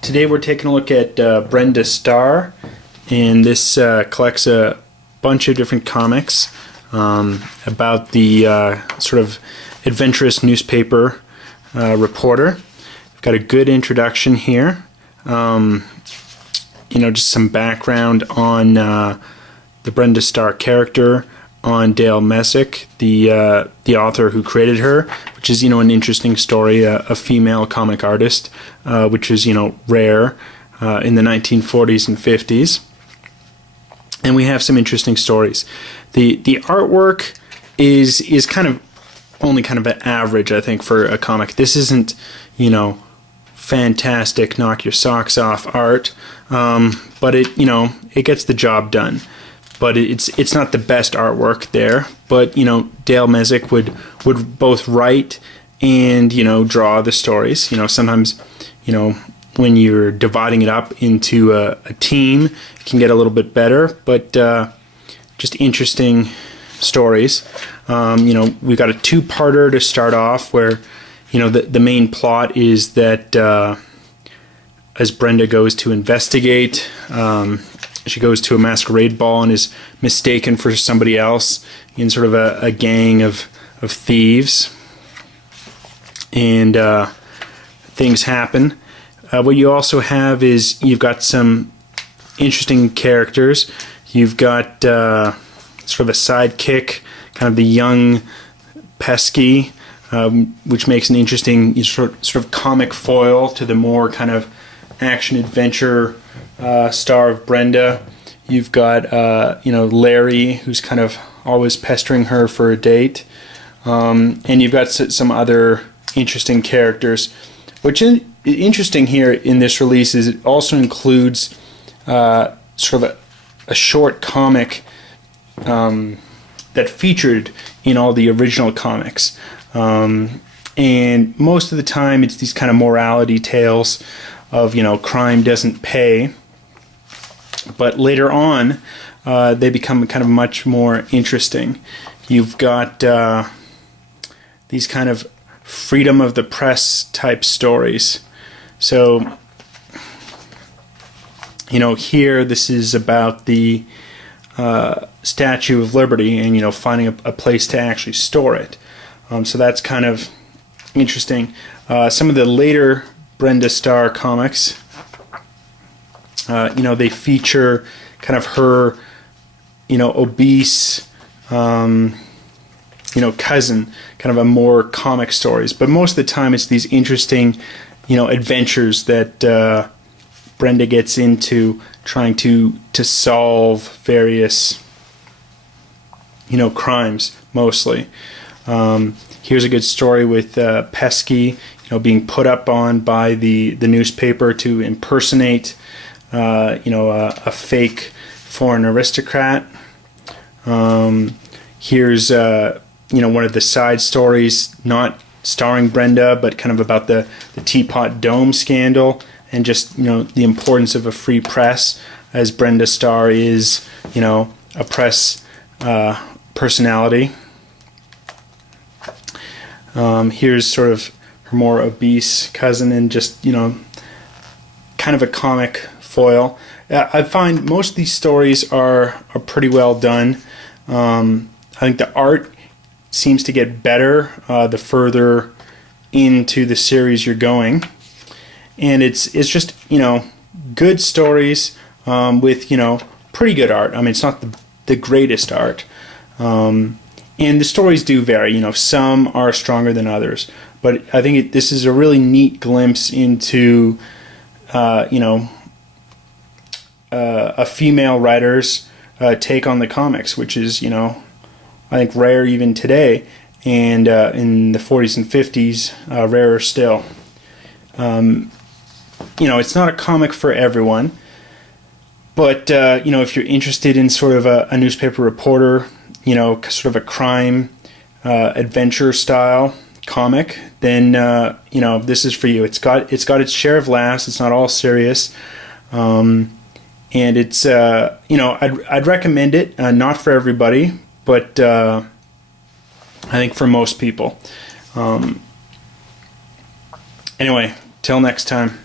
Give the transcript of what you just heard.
Today we're taking a look at Brenda Starr, and this collects a bunch of different comics about the sort of adventurous newspaper reporter. We've got a good introduction here. Just some background on the Brenda Starr character, on Dale Messick, the author who created her, which is an interesting story, a female comic artist, which is rare in the 1940s and 50s. And we have some interesting stories. The artwork is kind of only kind of an average, I think, for a comic. This isn't fantastic, knock your socks off art, but it gets the job done. But it's not the best artwork there. But Dale Messick would both write and draw the stories. Sometimes when you're dividing it up into a team, it can get a little bit better. But just interesting stories. We've got a two-parter to start off where the main plot is that as Brenda goes to investigate. She goes to a masquerade ball and is mistaken for somebody else in sort of a gang of thieves. And things happen. What you also have is you've got some interesting characters. You've got sort of a sidekick, kind of the young Pesky, which makes an interesting sort of comic foil to the more kind of action-adventure star of Brenda. You've got Larry, who's kind of always pestering her for a date, and you've got some other interesting characters. What's interesting here in this release is it also includes sort of a short comic that featured in all the original comics, and most of the time it's these kind of morality tales of crime doesn't pay. But later on, they become kind of much more interesting. You've got these kind of freedom of the press type stories. So, here this is about the Statue of Liberty and, finding a place to actually store it. So that's kind of interesting. Some of the later Brenda Starr comics, they feature kind of her, obese, cousin, kind of a more comic stories. But most of the time it's these interesting, adventures that Brenda gets into trying to solve various, crimes, mostly. Here's a good story with Pesky, being put up on by the newspaper to impersonate a fake foreign aristocrat. Here's one of the side stories, not starring Brenda, but kind of about the Teapot Dome scandal and just the importance of a free press, as Brenda Starr is a press personality. Here's sort of her more obese cousin and just kind of a comic foil. I find most of these stories are pretty well done. I think the art seems to get better the further into the series you're going, and it's just good stories with pretty good art. I mean, it's not the greatest art, and the stories do vary. Some are stronger than others, but I think this is a really neat glimpse into a female writer's take on the comics, which is, I think rare even today, and in the 40s and 50s, rarer still. It's not a comic for everyone, but, if you're interested in sort of a newspaper reporter, sort of a crime adventure style comic, then, this is for you. It's got its share of laughs. It's not all serious. And it's, I'd recommend it, not for everybody, but I think for most people. Anyway, till next time.